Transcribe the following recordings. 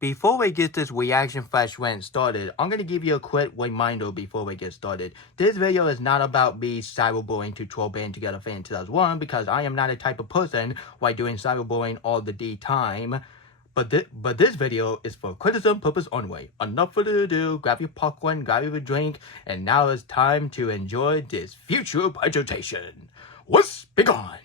Before we get this reaction flash rant started, I'm going to give you a quick reminder before we get started. This video is not about me cyberbullying to troll band together fan 2001 because I am not a type of person while doing cyberbullying all the time. But this video is for criticism purpose only. Enough further ado, grab your popcorn, grab your drink, and now it's time to enjoy this future presentation. What's begone?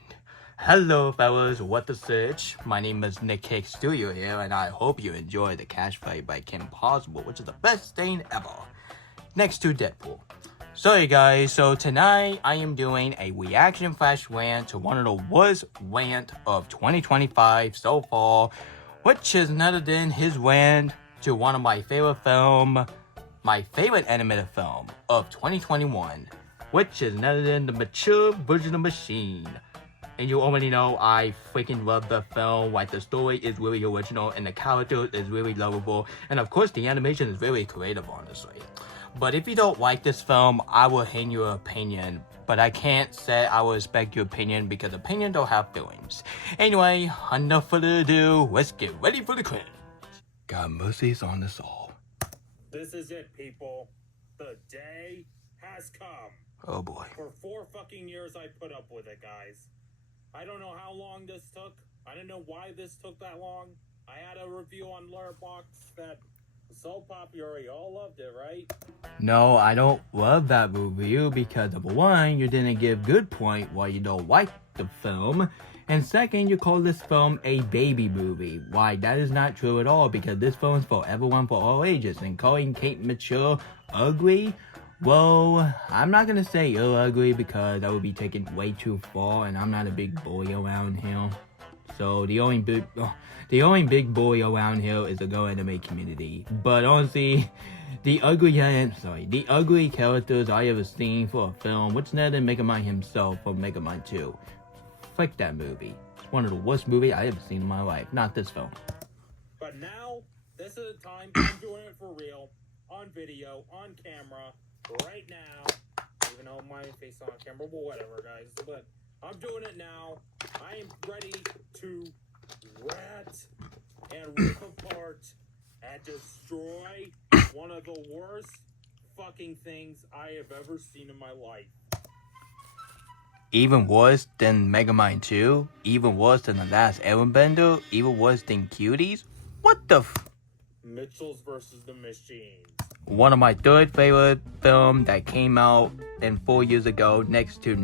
Hello fellas, what the sitch? My name is Nick Cake Studio here, and I hope you enjoy the Cash Fight by Kim Possible, which is the best thing ever, next to Deadpool. Sorry guys, so tonight I am doing a reaction flash rant to one of the worst rant of 2025 so far, which is none other than his rant to one of my favorite animated film of 2021, which is none other than the mature version of Machine. And you already know I freaking love the film, like the story is really original and the character is really lovable, and of course the animation is very creative, honestly. But if you don't like this film, I will hate your opinion, but I can't say I will respect your opinion because opinion don't have feelings. Anyway, enough further ado, let's get ready for the cringe. God mercies on us all. This is it, people. The day has come. Oh boy. For 4 fucking years I put up with it, guys. I don't know how long this took. I don't know why this took that long. I had a review on Letterboxd that was so popular, you all loved it, right? No, I don't love that review because number one, you didn't give good point why you don't like the film. And second, you call this film a baby movie. Why, that is not true at all because this film is for everyone for all ages. And calling Kate mature ugly? Well, I'm not gonna say you're ugly because that would be taken way too far, and I'm not a big boy around here. So the only big boy around here is the girl anime community. But honestly, the ugly characters I ever seen for a film, which none than Megamind himself from Megamind 2. Frick that movie. It's one of the worst movies I ever seen in my life. Not this film. But now, this is the time I'm doing it for real, on video, on camera. Right now, even though my face on camera, but whatever, guys. But I'm doing it now. I am ready to rant and rip apart and destroy one of the worst fucking things I have ever seen in my life. Even worse than Megamind 2? Even worse than The Last Airbender? Even worse than Cuties? What the Mitchell's versus the Machines. One of my third favorite film that came out 4 years ago next to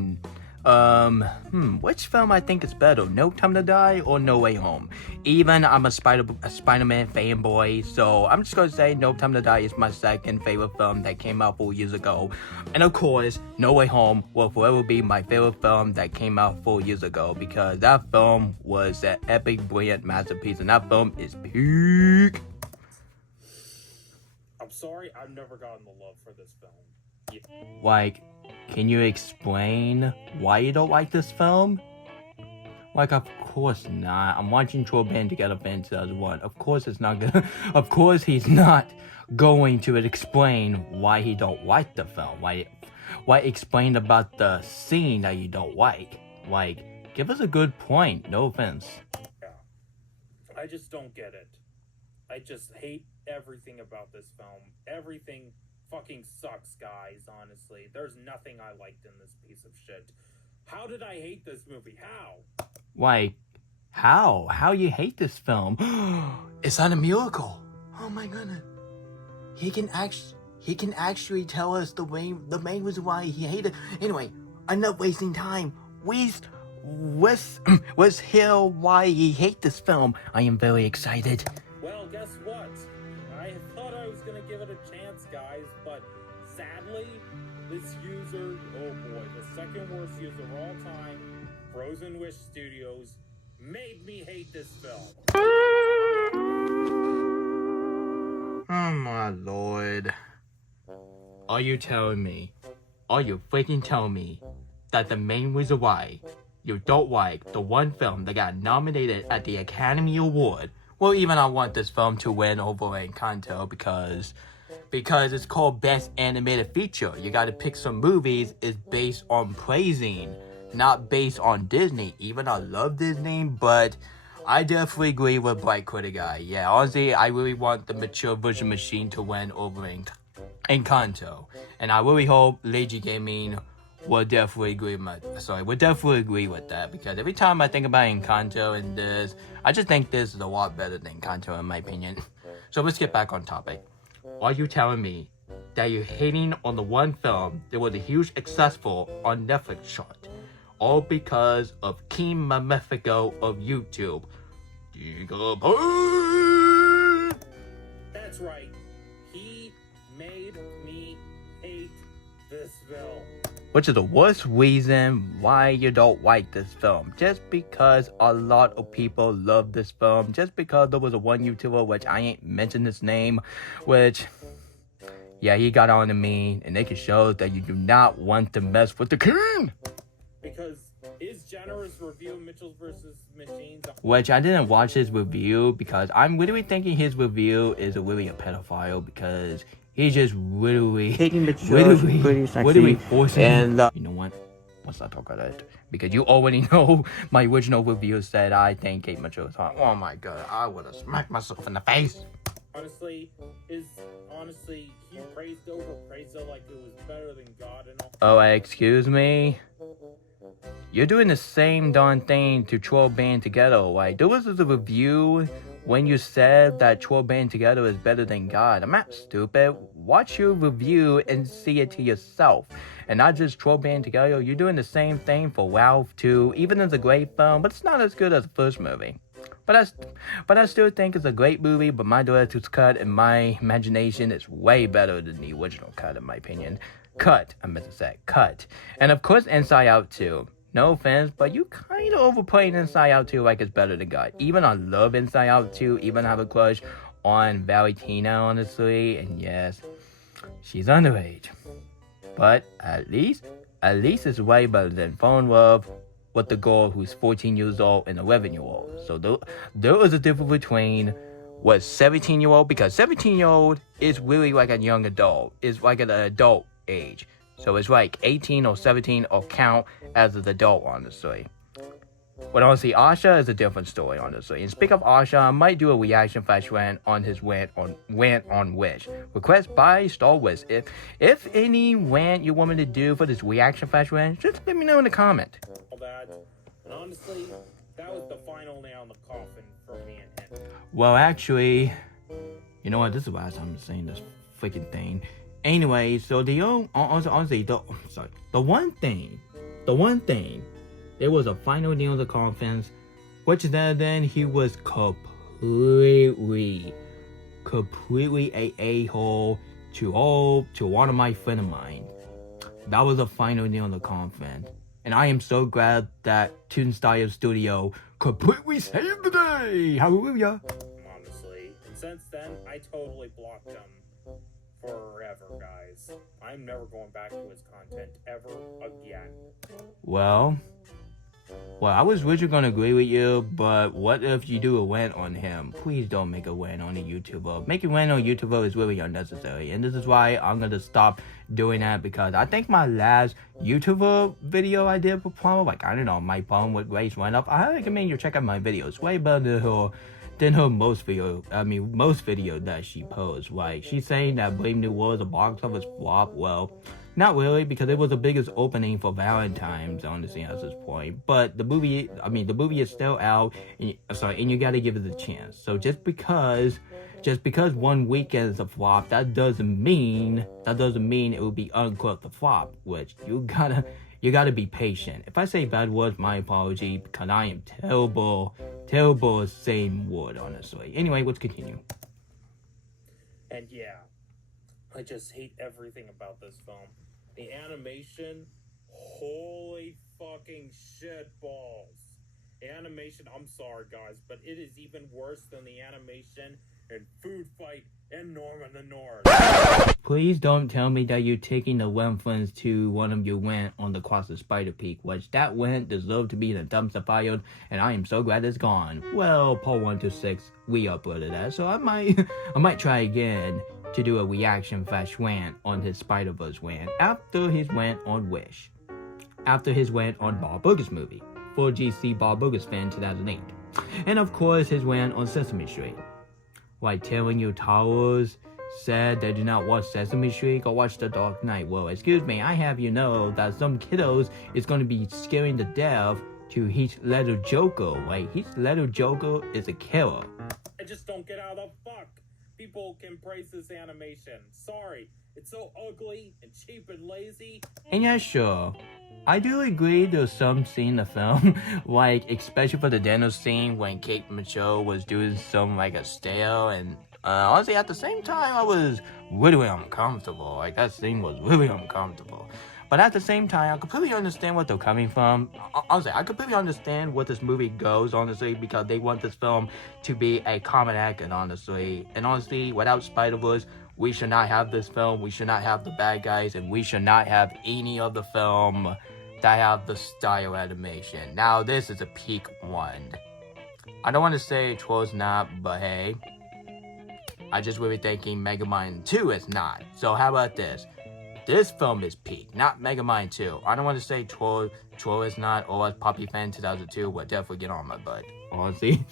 which film I think is better, No Time to Die or No Way Home? Even I'm a Spider-Man fanboy, so I'm just gonna say No Time to Die is my second favorite film that came out 4 years ago. And of course, No Way Home will forever be my favorite film that came out 4 years ago because that film was an epic, brilliant masterpiece, and that film is peak. I'm sorry, I've never gotten the love for this film. Yeah. Like, can you explain why you don't like this film? Like, of course not. I'm watching Troll Band Together fan 2001. Of course it's not gonna. Of course he's not going to explain why he don't like the film. Why explain about the scene that you don't like? Like, give us a good point. No offense. Yeah. I just don't get it. I just hate everything about this film. Everything fucking sucks, guys, honestly. There's nothing I liked in this piece of shit. How did I hate this movie? How? Like, how? How you hate this film? Is that a miracle? Oh my goodness. He can actually tell us the main reason why he hated. Anyway, enough wasting time. Let's hear why he hate this film. I am very excited. Well, guess what? I thought I was gonna give it a chance, guys, but sadly, this user, oh boy, the second worst user of all time, Frozen Wish Studios, made me hate this film. Oh my lord. Are you freaking telling me that the main reason why you don't like the one film that got nominated at the Academy Award? Well, even I want this film to win over Encanto because it's called Best Animated Feature. You gotta pick some movies is based on praising, not based on Disney. Even I love Disney, but I definitely agree with Bright Critter Guy. Yeah, honestly, I really want the mature version machine to win over Encanto. And I really hope Lady Gaming would definitely agree with that, because every time I think about Encanto and this, I just think this is a lot better than Encanto in my opinion. So let's get back on topic. Are you telling me that you're hating on the one film that was a huge successful on Netflix chart, all because of King Malefico of YouTube? That's right. He made me hate this film. Which is the worst reason why you don't like this film. Just because a lot of people love this film. Just because there was a one YouTuber, which I ain't mentioned his name, which, yeah, he got on to me, and they can show that you do not want to mess with the king. Because his generous review, Mitchell's vs. Machines, which I didn't watch his review because I'm literally thinking his review is really a pedophile, because he's just literally taking the show pretty sexy, forcing and you know what? Let's not talk about it, because you already know my original review said I think Kate Mitchell is hot. Oh my god, I would have smacked myself in the face. Honestly, he praised it like it was better than God and all. Oh, excuse me? You're doing the same darn thing to Troll Band Together, right? There was a review when you said that Troll Band Together is better than God. I'm not stupid. Watch your review and see it to yourself. And not just Troll Band Together, you're doing the same thing for Ralph too. Even though it's a great film, but it's not as good as the first movie. But I still think it's a great movie, but my director's cut, in my imagination, is way better than the original cut, in my opinion. Cut. And of course, Inside Out 2. No offense, but you kind of overplayed Inside Out 2 like it's better than God. Even I love Inside Out 2, even I have a crush on Valentina, honestly. And yes, she's underage. But at least it's way better than Fall in Love with the girl who's 14 years old and 11-year-old. So there is a difference between what 17-year-old, because 17-year-old is really like a young adult. It's like an adult age. So it's like 18 or 17 or count as an adult, honestly. But honestly, Asha is a different story, honestly. And speak of Asha, I might do a reaction flash rant on his rant on Wish. Request by Star Wars. If any rant you want me to do for this reaction flash rant, just let me know in the comment. All that. And honestly, that was the final nail in the coffin for me and him. Well, actually, you know what? This is the last time I'm saying this freaking thing. Anyway, so the one thing, there was a final nail in the coffin, which then he was completely a-hole to one of my friend of mine. That was a final nail in the coffin. And I am so glad that Toonstyle Studio completely saved the day. Hallelujah. Honestly. And since then, I totally blocked him. Forever, guys. I'm never going back to his content ever again. Well, I was originally gonna agree with you, but what if you do a rant on him? Please don't make a rant on a YouTuber. Making rant on a YouTuber is really unnecessary, and this is why I'm gonna stop doing that, because I think my last YouTuber video I did with Plumber, like, I don't know, my problem with Grace went up. I recommend you check out my videos. Way better than her most video that she posts. Like, she's saying that Brave New World is a box office flop. Well, not really, because it was the biggest opening for Valentine's, honestly, at this point. But the movie is still out, and you gotta give it a chance. So just because one weekend is a flop, that doesn't mean it will be unquote the flop. Which you gotta be patient. If I say bad words, my apology, because I am terrible saying word, honestly. Anyway, let's continue. And yeah, I just hate everything about this film. The animation, holy fucking shit balls. The animation, I'm sorry guys, but it is even worse than the animation in Food Fight in Norman the North. Please don't tell me that you're taking the reference to one of your rant on the Cross of Spider Peak, which that rant deserved to be in a dumpster fire, and I am so glad it's gone. Well, Paul 126 re-uploaded that, so I might try again to do a reaction flash rant on his Spider-Verse rant after his rant on Wish, after his rant on Bob Burgers movie, for GC Bob Burgers fan 2008. And of course, his rant on Sesame Street. Like telling you towers said they do not watch Sesame Street, go watch The Dark Knight. Well, excuse me, I have you know that some kiddos is going to be scaring to death to Heath Ledger Joker. Like, Heath Ledger Joker is a killer. I just don't get how the fuck people can praise this animation. Sorry, it's so ugly and cheap and lazy. And yeah, sure, I do agree there's some scene in the film, like, especially for the dinner scene when Kate Mitchell was doing some, like, a stare, and honestly, at the same time, I was really uncomfortable. Like, that scene was really uncomfortable. But at the same time, I completely understand what they're coming from. Honestly, I completely understand what this movie goes, honestly, because they want this film to be a common act, and honestly, without Spider-Verse, we should not have this film, we should not have the bad guys, and we should not have any of the film that have the style animation. Now, this is a peak one. I don't want to say Troll's not, but hey, I just really thinking Megamind 2 is not. So how about this? This film is peak, not Megamind 2. I don't want to say Troll is not, or TBTFan2001 would definitely get on my butt. Honestly,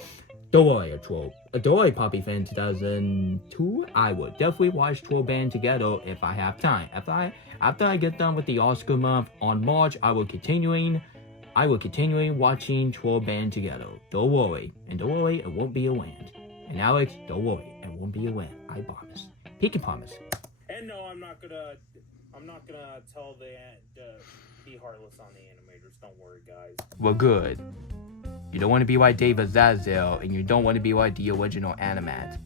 don't worry, TBTFan 2002, I would definitely watch Troll Band together if I have time. After I get done with the Oscar month on March, I will continuing watching Troll Band together. Don't worry, and don't worry, it won't be a rant. And Alex, don't worry, it won't be a rant. I promise. Pinky promise. And no, I'm not gonna tell the be heartless on the animators. Don't worry, guys. Well, good. You don't want to be like David Zazel, and you don't want to be like the original Animat.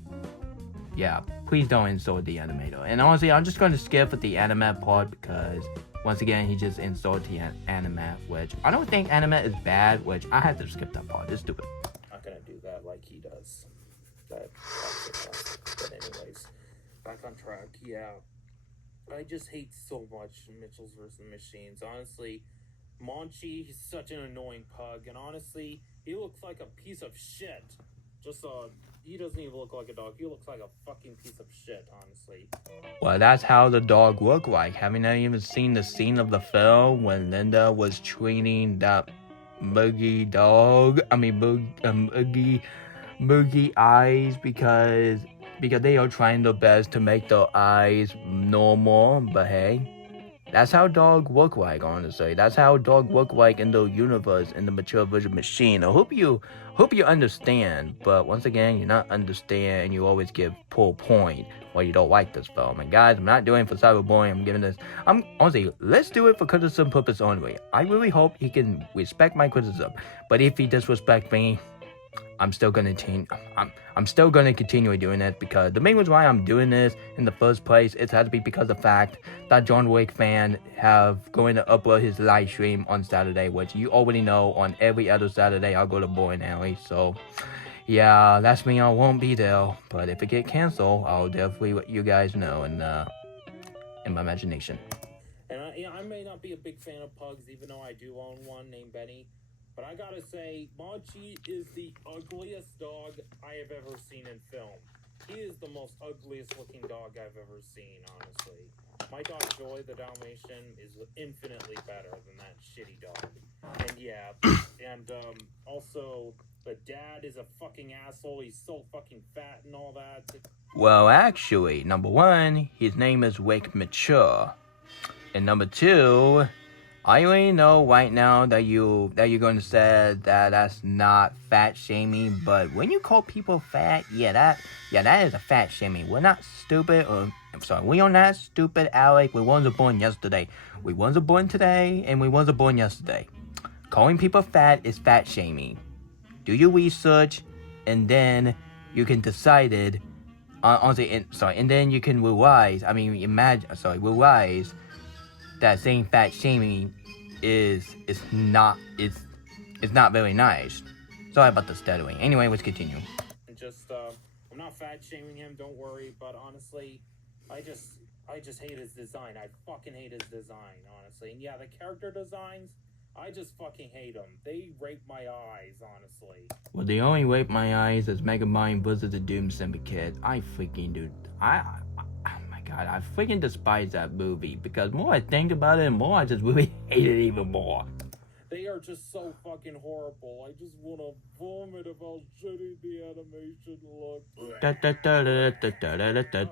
Yeah, please don't insult the animator. And honestly, I'm just going to skip with the Animat part because, once again, he just insulted the Animat, which I don't think Animat is bad, which I had to skip that part. It's stupid. Not gonna do that like he does. But anyways, back on track. Yeah, I just hate so much Mitchell's vs. Machines. Honestly, Monchi, he's such an annoying pug, and honestly, he looks like a piece of shit. He doesn't even look like a dog. He looks like a fucking piece of shit, honestly. Well, that's how the dog looked like. Haven't I even seen the scene of the film when Linda was treating that muggy dog? Muggy eyes because they are trying their best to make their eyes normal, but hey, that's how dog look like, honestly. That's how dog look like in the universe, in the mature version machine. I hope you understand, but once again, you're not understand, and you always give poor point why you don't like this film. And guys, I'm not doing it for cyberbullying. I'm giving this. Honestly, let's do it for criticism purpose only. I really hope he can respect my criticism, but if he disrespects me, I'm still gonna continue doing it, because the main reason why I'm doing this in the first place, it had to be because of the fact that John Wick fan have going to upload his live stream on Saturday, which you already know on every other Saturday I'll go to bowling alley. So yeah, that's me. I won't be there, but if it get canceled, I'll definitely let you guys know in my imagination. And I may not be a big fan of pugs, even though I do own one named Benny. But I gotta say, Monchi is the ugliest dog I have ever seen in film. He is the most ugliest looking dog I've ever seen, honestly. My dog Joy, the Dalmatian, is infinitely better than that shitty dog. And yeah, and also, the dad is a fucking asshole. He's so fucking fat and all that. Well, actually, number one, his name is Wake Mature. And number two, I already know right now that you're going to say that that's not fat shaming, but when you call people fat, that is a fat shaming. We're not stupid, we are not stupid, Alec. We weren't born yesterday. We weren't born today, and we weren't born yesterday. Calling people fat is fat shaming. Do your research, and then you can decide it. And then you can realize that saying fat shaming is not very nice. Sorry about the stuttering. Anyway, let's continue. I'm not fat shaming him, don't worry, but honestly, I just hate his design. I fucking hate his design, honestly. And yeah, the character designs, I just fucking hate them. They rape my eyes, honestly. Well, they only rape my eyes as Megamind vs. the Doom Syndicate. I freaking despise that movie, because more I think about it, more I just really hate it even more. They are they're just so fucking horrible. I just want to vomit of how shitty the animation looked.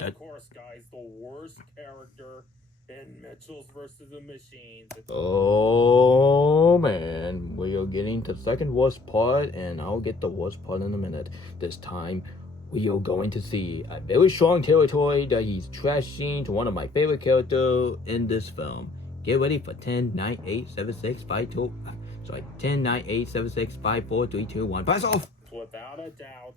Of course, guys, the worst character in Mitchell's versus the Machines. Oh man, we are getting to the second worst part, and I'll get the worst part in a minute. This time, we are going to see a very strong territory that he's trashing to one of my favorite characters in this film. Get ready for 10, 9, 8, 7, 6, 5, 2, 10, 9, 8, 7, 6, 5, 4, 3, 2, 1. Pass off! Without a doubt,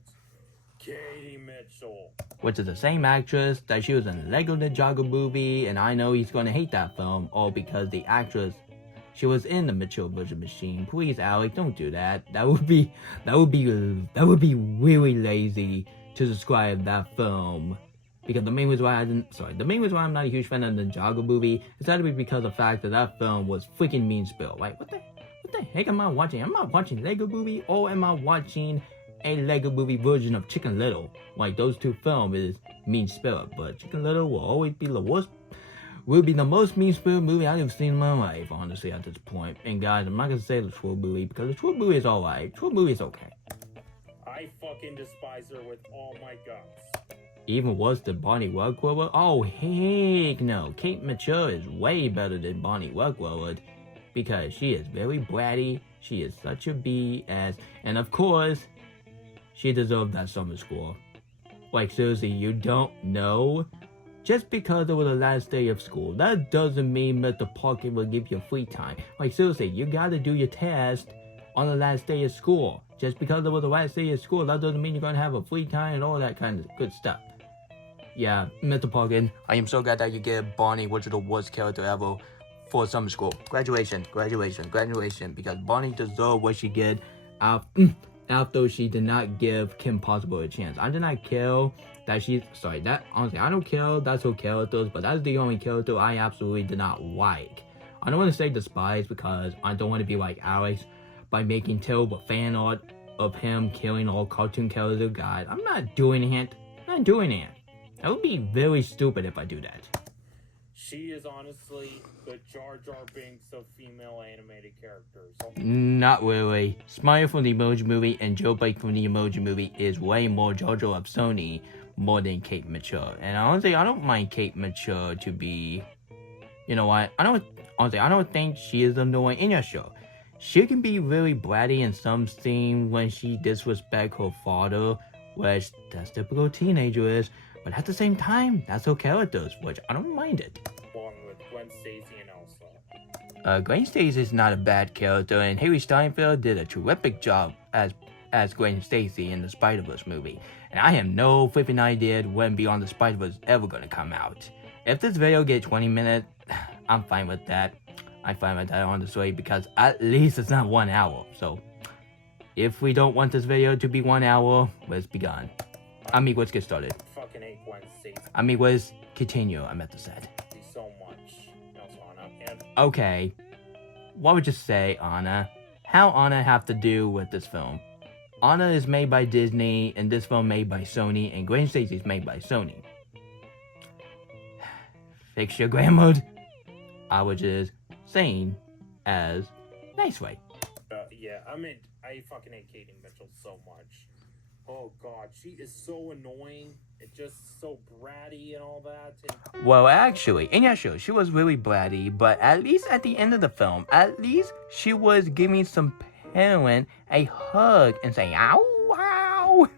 Katie Mitchell. Which is the same actress that she was in Lego Ninjago movie, and I know he's gonna hate that film, all because the actress, she was in the Mitchell vs. Machine. Please, Alec, don't do that. That would be really lazy to describe that film. Because the main reason why I'm not a huge fan of the Ninjago movie is that because of the fact that that film was freaking mean-spirited. Like, what the heck am I watching? Am I watching Lego movie, or am I watching a Lego movie version of Chicken Little? Like, those two films is mean-spirited, but Chicken Little will always be the worst. Will be the most mean-spirited movie I've ever seen in my life, honestly, at this point. And guys, I'm not gonna say the Troll movie because the Troll movie is alright. Troll movie is okay. I fucking despise her with all my guts. Even worse than Bonnie Wellquiller? Oh, heck no. Kate Mitchell is way better than Bonnie Wellquiller because she is very bratty, she is such a BS, and of course, she deserved that summer school. Like, seriously, you don't know? Just because it was the last day of school, that doesn't mean Mr. Parker will give you free time. Like, seriously, you gotta do your test on the last day of school. Just because it was the last day of school, that doesn't mean you're gonna have a free time and all that kind of good stuff. Yeah, Mr. Parkin, I am so glad that you get Bonnie, which is the worst character ever, for summer school. Graduation, because Bonnie deserved what she get after she did not give Kim Possible a chance. I did not care that honestly, I don't care that's her characters, but that's the only character I absolutely did not like. I don't want to say despise because I don't want to be like Alex by making terrible fan art of him killing all cartoon characters. God, I'm not doing it. That would be very stupid if I do that. She is honestly the Jar Jar Binks of female animated characters. Not really. Smile from the Emoji Movie and Joe Blake from the Emoji Movie is way more Jar Jar of Sony more than Kate Mitchell. And honestly, I don't mind Kate Mitchell to be... You know what? I don't think she is annoying in your show. She can be really bratty in some scenes when she disrespects her father, which that's typical teenagers. But at the same time, that's her characters, which I don't mind it. Along with Gwen Stacy and Elsa. Gwen Stacy is not a bad character, and Harry Steinfeld did a terrific job as Gwen Stacy in the Spider-Verse movie. And I have no flipping idea when Beyond the Spider-Verse is ever gonna come out. If this video gets 20 minutes, I'm fine with that. Honestly, because at least it's not 1 hour. So, if we don't want this video to be 1 hour, let's be gone. Let's get started. Fucking hate Gwen Stacy. Let's continue. I'm at the set. So much. Also, Anna. And okay. What would you say, Anna? How Anna have to do with this film? Anna is made by Disney, and this film made by Sony, and Gwen Stacy is made by Sony. Fix your grammar. I was just saying as nice way. Yeah, I fucking hate Katie Mitchell so much. Oh god, she is so annoying and just so bratty and all that. Well, actually, and yeah, sure, she was really bratty, but at least at the end of the film, at least she was giving some parent a hug and saying, ow, ow.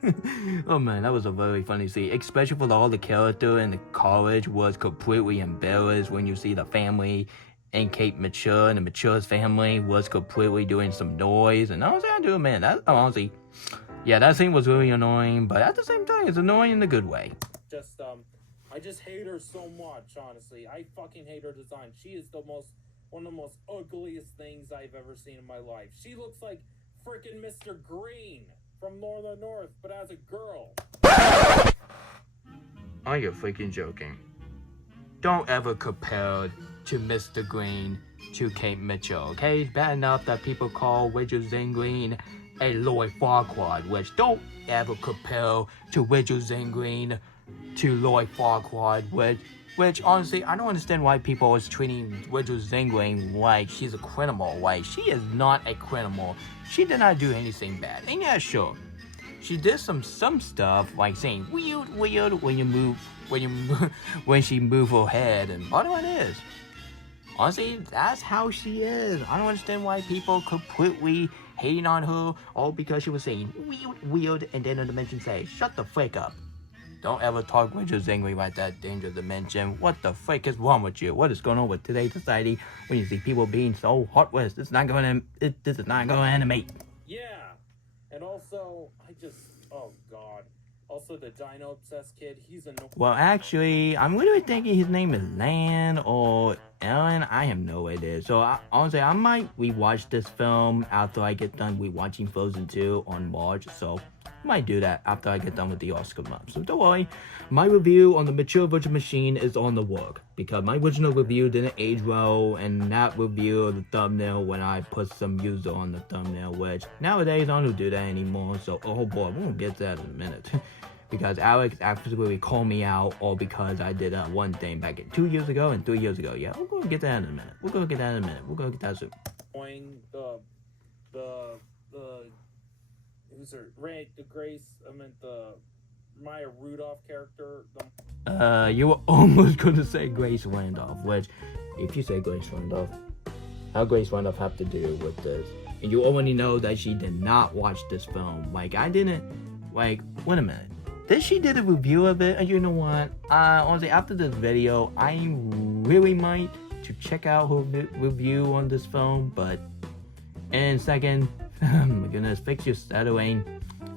Oh man, that was a very funny scene, especially for all the character in the college was completely embarrassed when you see the family and Kate Mitchell and the Mitchell's family was completely doing some noise, and I was like, dude, man, that honestly... Yeah, that scene was really annoying, but at the same time, it's annoying in a good way. I just hate her so much, honestly. I fucking hate her design. She is one of the most ugliest things I've ever seen in my life. She looks like freaking Mr. Green from Northern North, but as a girl. Are you freaking joking? Don't ever compare to Mr. Green to Kate Mitchell, okay? It's bad enough that people call Widget Zane a Lloyd Farquaad, which don't ever compare to Widget Zane to Lloyd Farquaad, which Which, honestly, I don't understand why people is treating Rachel Zegler like she's a criminal. Like, she is not a criminal. She did not do anything bad. And yeah, sure, she did some stuff like saying weird when she move her head, and bottom line is, honestly, that's how she is. I don't understand why people completely hating on her all because she was saying weird, and then in the dimension say, shut the frick up. Don't ever talk Rachel Zegler like that, Danger Dimension. What the frick is wrong with you? What is going on with today's society when you see people being so heartless? This is not going to animate. Yeah, and also, oh god. Also, the Dino Obsessed kid, he's a Well, actually, I'm literally thinking his name is Lan or Ellen. I have no idea. So, honestly, I might rewatch this film after I get done rewatching Frozen 2 on March. So, I might do that after I get done with the Oscar month. So, don't worry. My review on the mature virtual machine is on the work. Because my original review didn't age well. And that review of the thumbnail when I put some user on the thumbnail. Which, nowadays, I don't do that anymore. So, oh boy, we're going to get to that in a minute. Because Alex absolutely called me out, or because I did one thing back 2 years ago and 3 years ago. Yeah, we're gonna get that in a minute. We're gonna get that soon. Who's her Rant, the Grace? I meant the Maya Rudolph character. You were almost gonna say Grace Randolph, which, if you say Grace Randolph, how Grace Randolph have to do with this? And you already know that she did not watch this film. Like, I didn't. Like, wait a minute. Then she did a review of it, and you know what? Honestly, after this video, I really might to check out her review on this film. But in second, my goodness, fix your stuttering.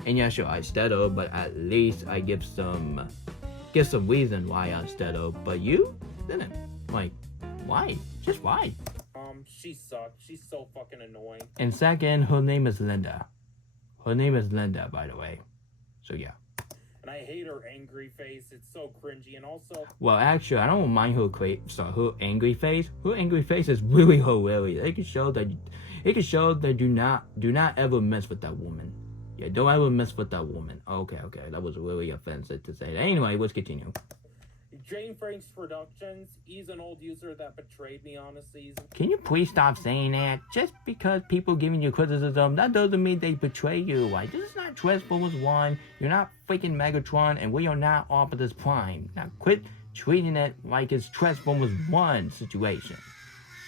And yeah, sure, I stutter, but at least I give some reason why I stutter. But you didn't. Like, why? Just why? She sucks. She's so fucking annoying. And second, her name is Linda. Her name is Linda, by the way. So yeah. And I hate her angry face. It's so cringy. And also, well, actually, I don't mind her her angry face. Her angry face is really hilarious. It can show that do not ever mess with that woman. Yeah, don't ever mess with that woman. Okay, that was really offensive to say. Anyway, let's continue. Jane Franks Productions, he's an old user that betrayed me, honestly. Can you please stop saying that? Just because people giving you criticism, that doesn't mean they betray you. Like, this is not Transformers 1, you're not freaking Megatron, and we are not Optimus Prime. Now quit treating it like it's Transformers 1 situation.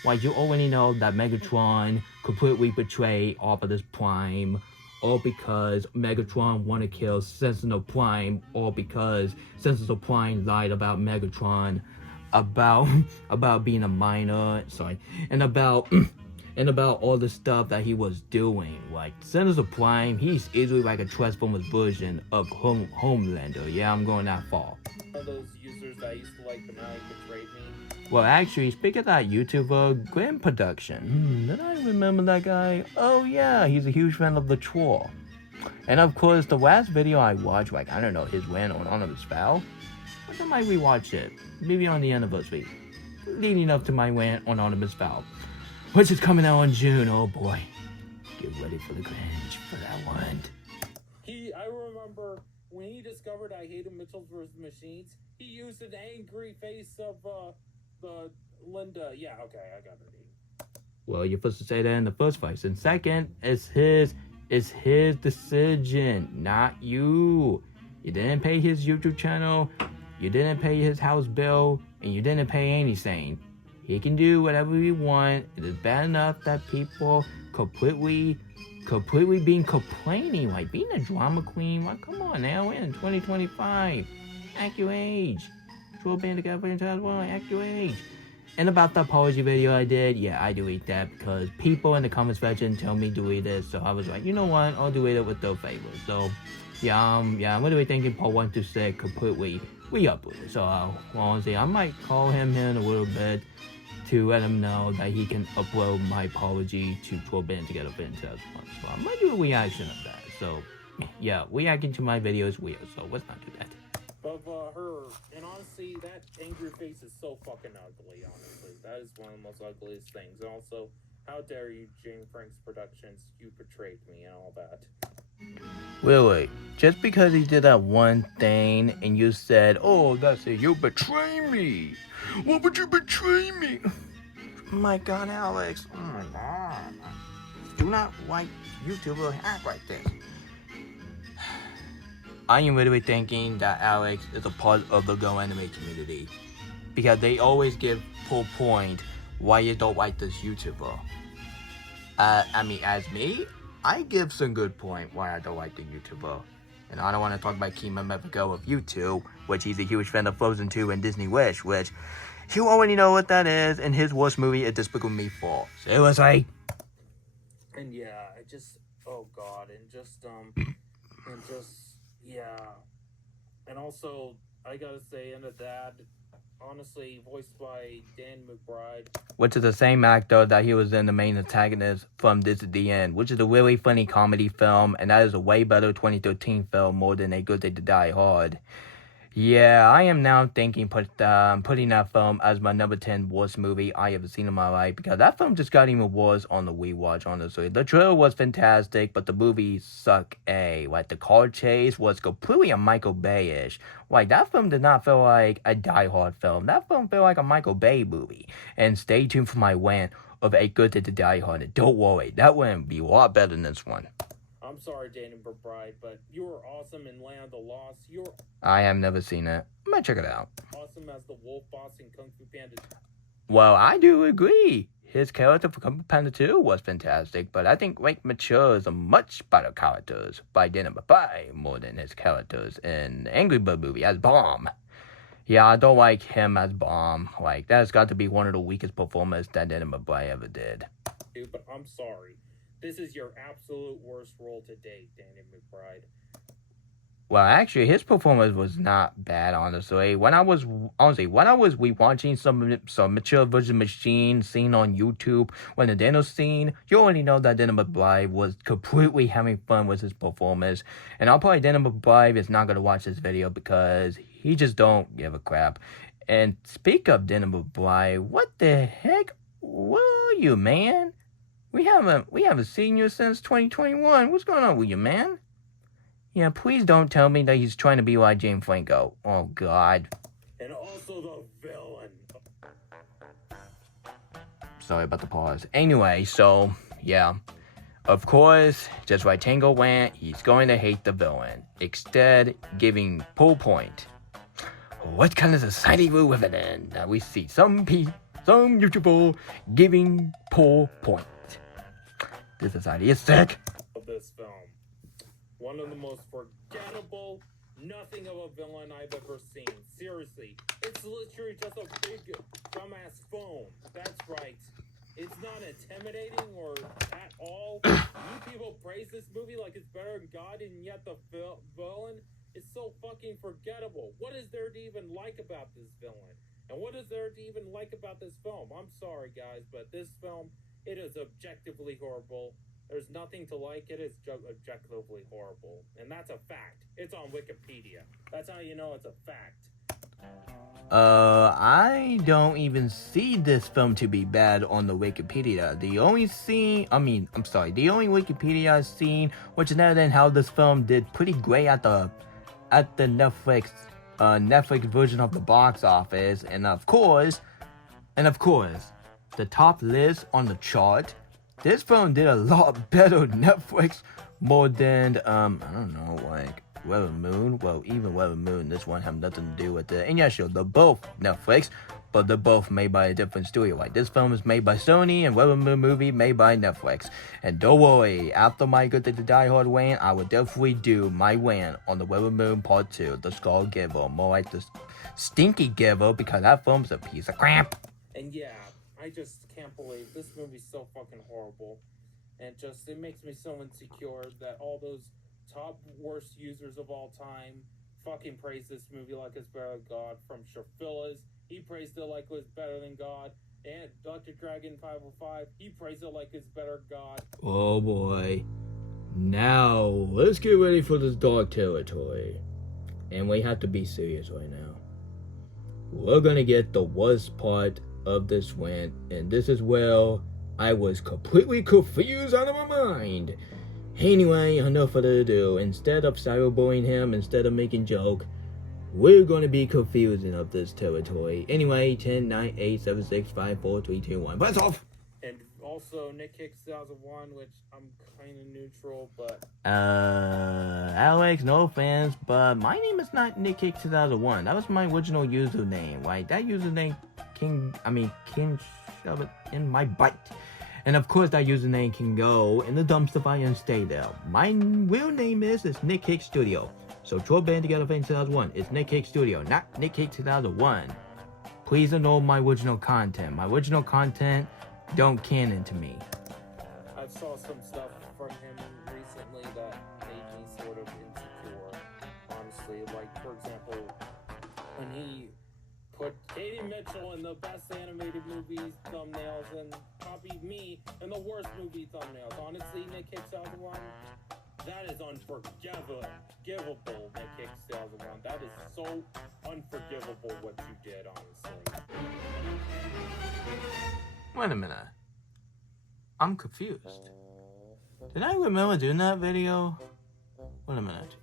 Like, you already know that Megatron completely betrayed Optimus Prime, or because Megatron want to kill Sentinel Prime, or because Sentinel Prime lied about Megatron, about being a minor, and about all the stuff that he was doing. Like, Sentinel Prime, he's easily like a Transformers version of Homelander. Yeah, I'm going that far. All those users that used to like the now betrayed me. Well, actually, speaking of that YouTuber, Grim Production, did I remember that guy? Oh yeah, he's a huge fan of The Troll. And of course, the last video I watched, like, I don't know, his win on Anonymous Foul, I might rewatch it, maybe on the anniversary, leading up to my win on Anonymous Foul, which is coming out in June. Oh boy, get ready for the cringe for that one. I remember when he discovered I hated Mitchell's vs. Machines, he used an angry face of, the Linda. Yeah, okay, I got her name. Well, you're supposed to say that in the first place. And second, it's his decision, not you. You didn't pay his YouTube channel, you didn't pay his house bill, and you didn't pay anything. He can do whatever he wants. It is bad enough that people completely being complaining, like being a drama queen. Like, come on now, we're in 2025. Act your age. Troll band together as well, act your age. And about the apology video I did, yeah, I delete that because people in the comment section tell me to delete it. So I was like, you know what, I'll delete it with no favor. So yeah, I'm literally thinking part 1 to 6 completely re-uploaded. So honestly, I might call him in a little bit to let him know that he can upload my apology to Troll Band Together Fan 2001. So I might do a reaction of that. So yeah, reacting to my video is weird, so let's not do that. Of her, and honestly, that angry face is so fucking ugly, honestly. That is one of the most ugliest things. And also, how dare you, Jane Franks Productions, you betrayed me and all that. Really? Just because he did that one thing and you said, oh, that's it, you betray me. Why would you betray me? My God, Alex. Oh my God. Do not like YouTubers act like this. I am literally thinking that Alex is a part of the Go Anime community. Because they always give full point why you don't like this YouTuber. As me, I give some good point why I don't like the YouTuber. And I don't want to talk about Kima Mepico of YouTube, which he's a huge fan of Frozen 2 and Disney Wish, which you already know what that is, and his worst movie is Despicable Me 4. Seriously? And yeah, oh God, yeah. And also, I gotta say, and that, honestly, voiced by Dan McBride. Which is the same actor that he was in the main antagonist from This Is the End, which is a really funny comedy film, and that is a way better 2013 film more than A Good Day to Die Hard. Yeah, I am now thinking putting that film as my number 10 worst movie I ever seen in my life, because that film just got even worse on the rewatch, honestly. The trailer was fantastic, but the movie sucked A. Like, the car chase was completely a Michael Bay-ish. Like, that film did not feel like a Die Hard film. That film felt like a Michael Bay movie. And stay tuned for my rant of A Good Day to Die Hard. And don't worry, that one will be a lot better than this one. I'm sorry, Danny McBride, but you were awesome in Land of the Lost. I have never seen it. I might check it out. Awesome as the wolf boss in Kung Fu Panda. Well, I do agree. His character for Kung Fu Panda 2 was fantastic, but I think Wake Mature is a much better characters by Danny McBride more than his characters in the Angry Bird movie as Bomb. Yeah, I don't like him as Bomb. Like, that's got to be one of the weakest performances that Danny McBride ever did. Dude, but I'm sorry. This is your absolute worst role to date, Danny McBride. Well, actually, his performance was not bad, honestly. When I was rewatching some mature version machine scene on YouTube, when the Daniel scene, you already know that Danny McBride was completely having fun with his performance. And I'll probably Danny McBride is not gonna watch this video because he just don't give a crap. And speak of Danny McBride, what the heck? Where are you, man? We haven't seen you since 2021. What's going on with you, man? Yeah, please don't tell me that he's trying to be like James Franco. Oh, God. And also the villain. Sorry about the pause. Anyway, so, yeah. Of course, just like Tango went, he's going to hate the villain. Instead, giving full point. What kind of society we're living in that we see some YouTuber giving full point. This society is sick. Of this film. One of the most forgettable, nothing of a villain I've ever seen. Seriously. It's literally just a big, dumbass phone. That's right. It's not intimidating or at all. You people praise this movie like it's better than God, and yet the villain is so fucking forgettable. What is there to even like about this villain? And what is there to even like about this film? I'm sorry, guys, but this film, it is objectively horrible. There's nothing to like it. It's objectively horrible. And that's a fact. It's on Wikipedia. That's how you know it's a fact. I don't even see this film to be bad on the Wikipedia. The only Wikipedia I've seen, which is other than how this film did pretty great at the Netflix version of the box office, and of course, the top list on the chart. This film did a lot better on Netflix more than I don't know, like Weather Moon. Well, even Weather Moon, this one have nothing to do with it. And yeah, sure, they're both Netflix, but they're both made by a different studio. Like, this film is made by Sony, and Weather Moon movie made by Netflix. And don't worry, after my Good Day to Die Hard rant, I will definitely do my rant on the Weather Moon Part 2, The Skull Giver, more like the Stinky Giver, because that film's a piece of crap. And yeah, I just can't believe this movie's so fucking horrible. And it makes me so insecure that all those top worst users of all time fucking praise this movie like it's better than God. From Shafilas, he praised it like it was better than God. And Dr. Dragon 505, he praised it like it's better than God. Oh boy. Now, let's get ready for this dark territory. And we have to be serious right now. We're gonna get the worst part of this rant, and this is where I was completely confused out of my mind. Anyway, enough further ado. Instead of cyberbullying him, instead of making joke, we're gonna be confusing of this territory. Anyway, 10, 9, 8, 7, 6, 5, 4, 3, 2, 1. Buzz off! And also Nick Hicks 2001, which I'm kind of neutral, but... Alex, no offense, but my name is not Nick Hicks 2001. That was my original username. Like, that username can shove it in my butt. And of course, that username can go in the dumpster fire and stay there. My real name is Nick Hicks Studio. So, Troll Band Together Fan 2001 is Nick Hicks Studio, not Nick Hicks 2001. Please ignore my original content. My original content don't canon to me. I saw some stuff from him recently that made me sort of insecure, honestly. Like, for example, when he put Katie Mitchell in the best animated movies thumbnails and copied me in the worst movie thumbnails. Honestly, Nick Hicks 2001, that is unforgivable, Nick Hicks 2001. That is so unforgivable what you did, honestly. Wait a minute. I'm confused. Did I remember doing that video? Wait a minute.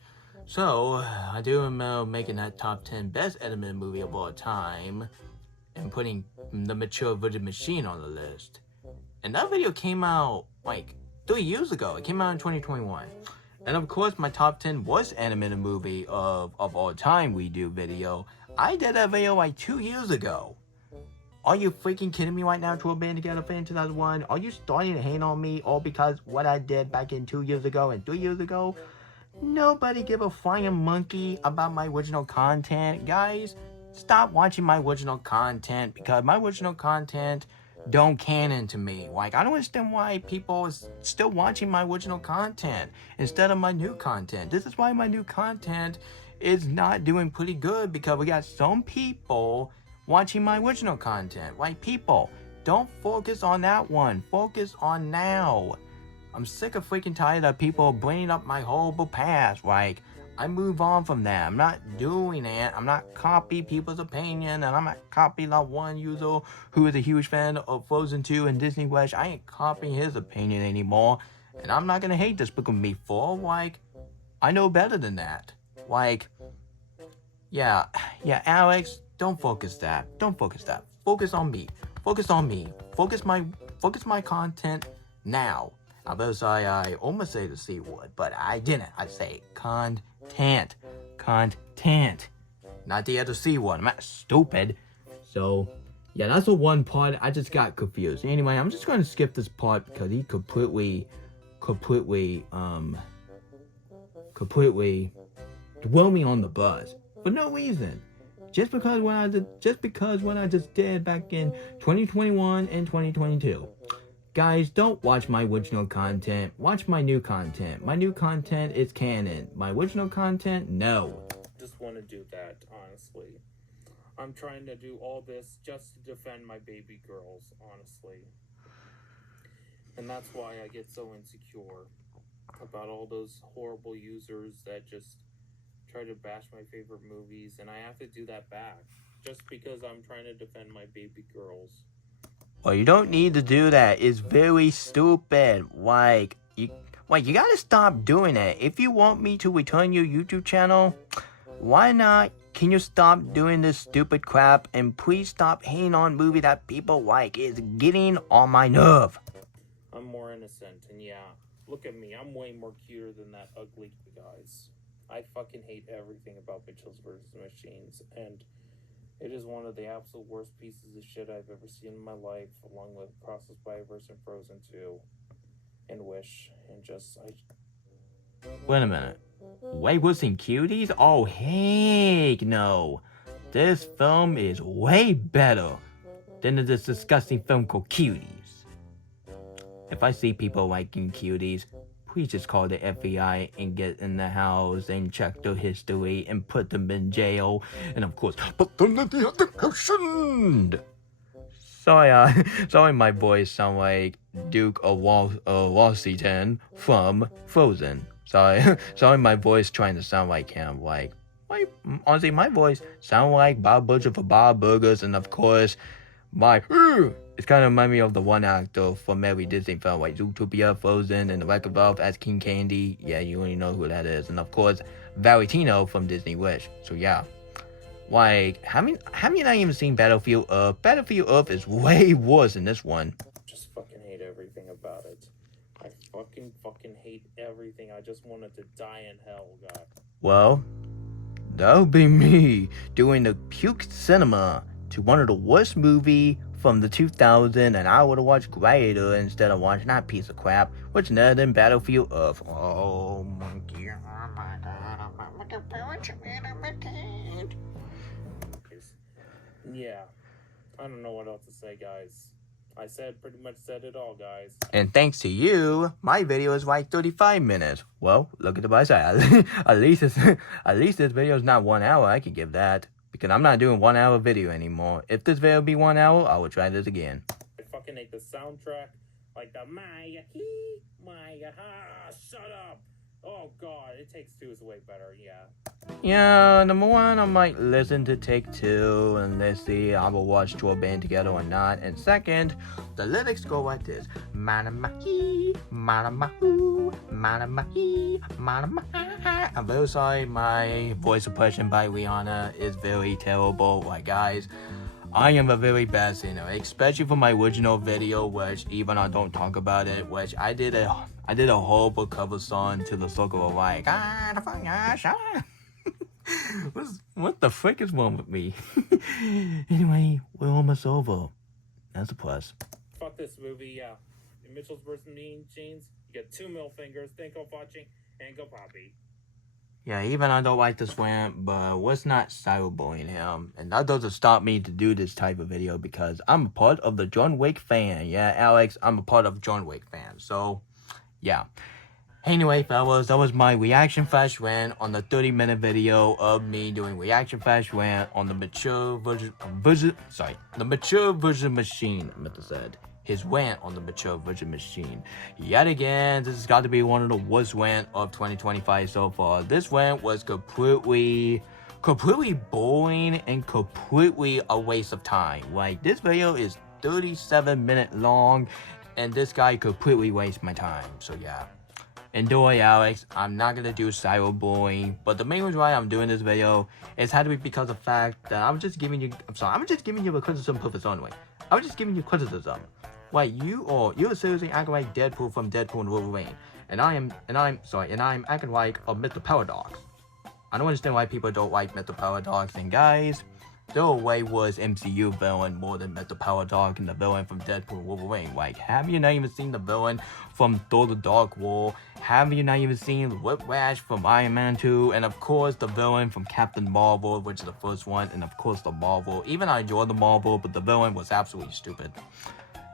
So, I do remember making that top 10 best animated movie of all time and putting The Mature Virgin Machine on the list. And that video came out like 3 years ago. It came out in 2021. And of course, my top 10 worst animated movie of all time redo video. I did that video like 2 years ago. Are you freaking kidding me right now, Troll Band Together Fan 2001? Are you starting to hate on me all because what I did back in 2 years ago and 3 years ago? Nobody give a flying monkey about my original content. Guys, stop watching my original content because my original content don't canon to me. Like, I don't understand why people is still watching my original content instead of my new content. This is why my new content is not doing pretty good, because we got some people watching my original content. Like, people, don't focus on that one. Focus on now. I'm sick of freaking tired of people bringing up my horrible past. Like, I move on from that. I'm not doing it. I'm not copying people's opinion, and I'm not copying that one user who is a huge fan of Frozen 2 and Disney Wish. I ain't copying his opinion anymore, and I'm not gonna hate this book of me for. Like, I know better than that. Like, yeah, Alex, don't focus that. Don't focus that. Focus on me. Focus on me. Focus my content now. I'm very sorry, I almost said the C word, but I didn't. I say content. Content. Not the other C word. I'm not stupid. So, yeah, that's the one part I just got confused. Anyway, I'm just going to skip this part because he completely dwell me on the bus for no reason. Just because what I just did back in 2021 and 2022. Guys, don't watch my original content. Watch my new content. My new content is canon. My original content, no. Just want to do that, honestly. I'm trying to do all this just to defend my baby girls, honestly. And that's why I get so insecure about all those horrible users that just try to bash my favorite movies, and I have to do that back just because I'm trying to defend my baby girls. Well, you don't need to do that. It's very stupid. Like, you gotta stop doing it. If you want me to return your YouTube channel, why not? Can you stop doing this stupid crap and please stop hating on movie that people like? It's getting on my nerve. I'm more innocent, and yeah, look at me. I'm way more cuter than that ugly guys. I fucking hate everything about Mitchell's vs. Machines, and it is one of the absolute worst pieces of shit I've ever seen in my life, along with Cross the Spider-Verse and Frozen 2 and Wish, and just, Wait a minute. Way worse than Cuties? Oh, heck no. This film is way better than this disgusting film called Cuties. If I see people liking Cuties, please just call the FBI and get in the house and check their history and put them in jail. And of course, put them in the execution. Sorry my voice sound like Duke of Washington from Frozen. Sorry my voice trying to sound like him. Like, honestly, my voice sound like Bob Butcher for Bob Burgers, and of course, my It's kind of remind me of the one actor from every Disney film, like Zootopia, Frozen, and The Wreck of Ralph as King Candy. Yeah, you already know who that is. And of course, Valentino from Disney Wish. So yeah. Like, have you not even seen Battlefield Earth? Battlefield Earth is way worse than this one. Just fucking hate everything about it. I fucking hate everything. I just wanted to die in hell, God. Well, that would be me doing the puke cinema to one of the worst movie from the 2000s, and I would have watched Gladiator instead of watching that piece of crap, which none than Battlefield Earth. Oh my god, oh my god, yeah, I don't know what else to say, guys. I pretty much said it all, guys. And thanks to you, my video is like 35 minutes. Well, look at the bright side. at least this video is not 1 hour. I could give that, because I'm not doing 1 hour video anymore. If this video be 1 hour, I will try this again. I fucking hate the soundtrack, like the Maya he, Maya ha. Shut up. Oh god, It Takes Two is way better. Yeah. Yeah, number one, I might listen to Take Two and let's see I will watch Tour Band together or not. And second, the lyrics go like this: Manamahi, Manamahu, Manamahi, Manamaha. I'm very sorry, my voice suppression by Rihanna is very terrible. Like, guys, I am a very bad singer, especially for my original video, which even I don't talk about it, which I did a horrible cover song to the Circle of Light. What the frick is wrong with me? Anyway, we're almost over. That's a plus. Fuck this movie, yeah. Mitchell's vs. Mean Jeans. You get 2 middle fingers. Thank you for watching, and go Poppy. Yeah, even I don't like this Rant, but what's not cyberbullying him? And that doesn't stop me to do this type of video because I'm a part of the John Wick fan. Yeah, Alex, I'm a part of John Wick fan. So, yeah. Anyway, fellas, that was my reaction flash rant on the 30-minute video of me doing reaction flash rant on the mature version machine, I meant to said. His rant on the mature version machine. Yet again, this has got to be one of the worst rant of 2025 so far. This rant was completely boring and completely a waste of time. Like, this video is 37 minutes long, and this guy completely wasted my time. So yeah. Enjoy, Alex. I'm not gonna do cyberbullying, but the main reason why I'm doing this video is had to be because of the fact that I'm just giving you a criticism purpose only. I'm just giving you criticism. Like, you're seriously acting like Deadpool from Deadpool and Wolverine, and I'm acting like a Mr. Paradox. I don't understand why people don't like Mr. Paradox, and guys, there are way worse MCU villain more than Mr. Paradox and the villain from Deadpool and Wolverine. Like, have you not even seen the villain from Thor: The Dark World? Have you not even seen Whiplash from Iron Man 2? And of course, the villain from Captain Marvel, which is the first one, and of course the Marvel. Even I enjoyed the Marvel, but the villain was absolutely stupid.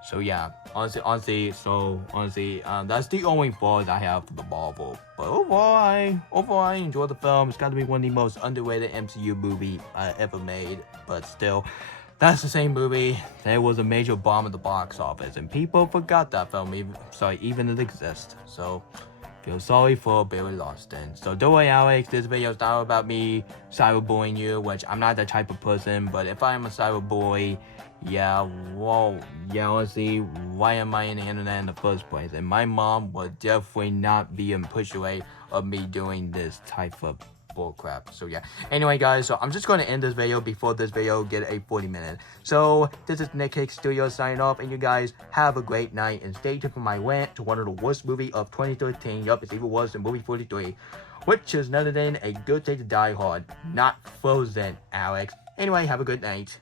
So yeah, honestly, that's the only flaws I have for the Marvel. But overall, I enjoy the film. It's got to be one of the most underrated MCU movie I ever made. But still, that's the same movie that was a major bomb at the box office, and people forgot that film even it exists. So feel sorry for Barry Lawson. So don't worry, Alex, this video is not about me cyberbullying you, which I'm not that type of person. But if I am a cyberbully, honestly, why am I in the internet in the first place? And my mom would definitely not be in push-away of me doing this type of bullcrap. So yeah. Anyway, guys, so I'm just going to end this video before this video get a 40-minute. So this is Nick Hicks Studio signing off, and you guys have a great night, and stay tuned for my rant to one of the worst movie of 2013. Yup, it's even worse than movie 43, which is none other than A Good Day to Die Hard, not Frozen, Alex. Anyway, have a good night.